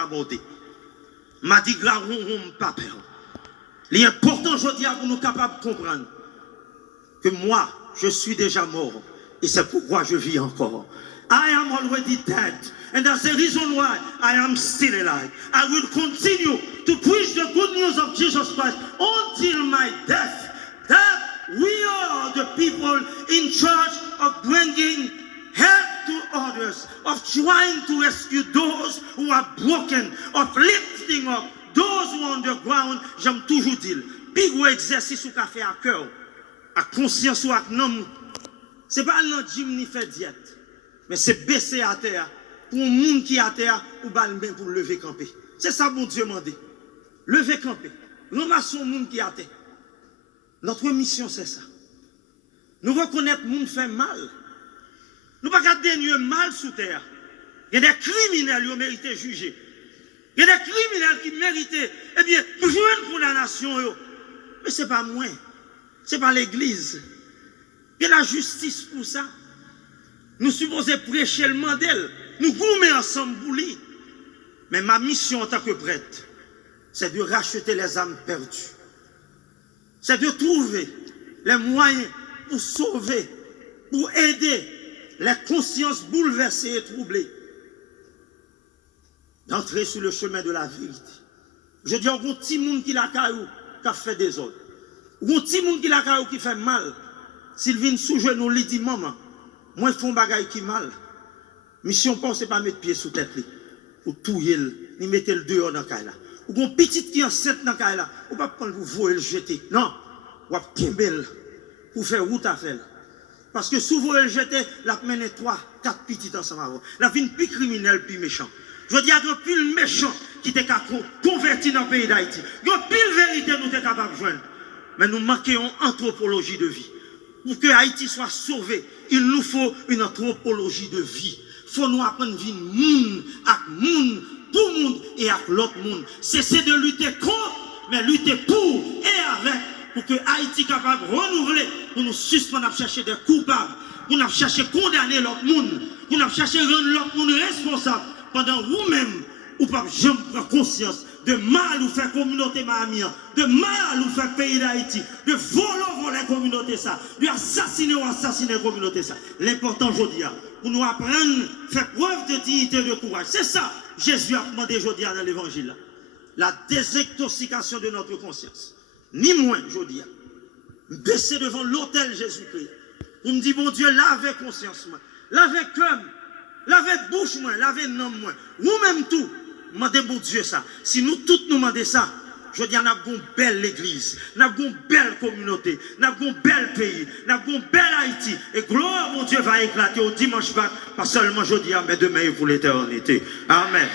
pas monter. M'a dit Glaron, pas peur. L'important aujourd'hui pour nous capables de comprendre que moi, je suis déjà mort et c'est pourquoi je vis encore. I am already dead, and that's the reason why I am still alive. I will continue to preach the good news of Jesus Christ until my death. That we are the people in charge of bringing help to others, of trying to rescue those who are broken, of lifting up those who are on the ground. J'aime toujours dire, big exercice ou qu'a fait à cœur, à conscience ou à nom, c'est pas un gym ni fait diète. Mais c'est baisser à terre pour un monde qui est à terre ou bien pour lever camper. C'est ça mon Dieu m'a dit. Lever camper. Nous marchons monde qui est à terre. Notre mission c'est ça. Nous reconnaître que le monde fait mal. Nous ne pouvons pas dénier mal sous terre. Il y a des criminels qui méritent de juger. Il y a des criminels qui méritent, eh bien, jouer une condamnation. Mais ce n'est pas moi. Ce n'est pas l'église. Il y a la justice pour ça. Nous supposons prêcher le modèle. Nous gourmets ensemble pour lui. Mais ma mission en tant que prêtre, c'est de racheter les âmes perdues. C'est de trouver les moyens pour sauver, pour aider les consciences bouleversées et troublées. D'entrer sur le chemin de la vérité. Je dis, il y a un petit monde qui l'a caillou, qui a fait des autres. Il y a un petit monde qui l'a caillou, qui fait mal. S'il vient sous genou, il dit, maman, moi, je fais un bagage qui mal. Mission pas, c'est pas mettre pied sous tête, ou touiller, ni mettre le dehors dans la caille là. Ou un petit qui est enceinte dans la caille là, ou pas prendre pour voler le jeter. Non, ou pas kembel pour faire route à faire. Parce que souvent le jeter, la mène 3, 4 petits ensemble avant. La vie plus criminelle, plus méchant. Je dis, il y a plus méchant qui était converti dans le pays d'Haïti. Il y a plus vérité nous sommes capables de joindre. Mais nous manquons anthropologie de vie. Pour que Haïti soit sauvé, il nous faut une anthropologie de vie. Il faut nous apprendre à vivre monde avec monde, pour monde et avec l'autre monde. Cesser de lutter contre, mais lutter pour et avec, pour que Haïti soit capable de renouveler, pour nous suspendre à chercher des coupables, pour nous chercher à condamner l'autre monde, pour nous chercher à rendre l'autre monde responsable, pendant vous-même, ou pas jamais prendre conscience de mal ou faire communauté Miami, de mal ou faire pays d'Haïti, de voler la communauté ça, de assassiner ou assassiner la communauté ça. L'important aujourd'hui, pour nous apprendre, faire preuve de dignité et de courage. C'est ça, Jésus a demandé aujourd'hui dans l'évangile. La désintoxication de notre conscience. Ni moins aujourd'hui. Baisser devant l'autel Jésus-Christ. Pour me dire, bon Dieu, lavez conscience, moi. Lavez cœur, lavez bouche, moi. Lavez nom, moi. Vous-même tout. Demandez bon Dieu ça. Si nous tous nous demandons ça, je dis, nous avons une belle église, nous avons une belle communauté, nous avons un bel pays, nous avons une belle Haïti. Et gloire, mon Dieu, va éclater au dimanche, pas seulement aujourd'hui, mais demain et pour l'éternité. Amen.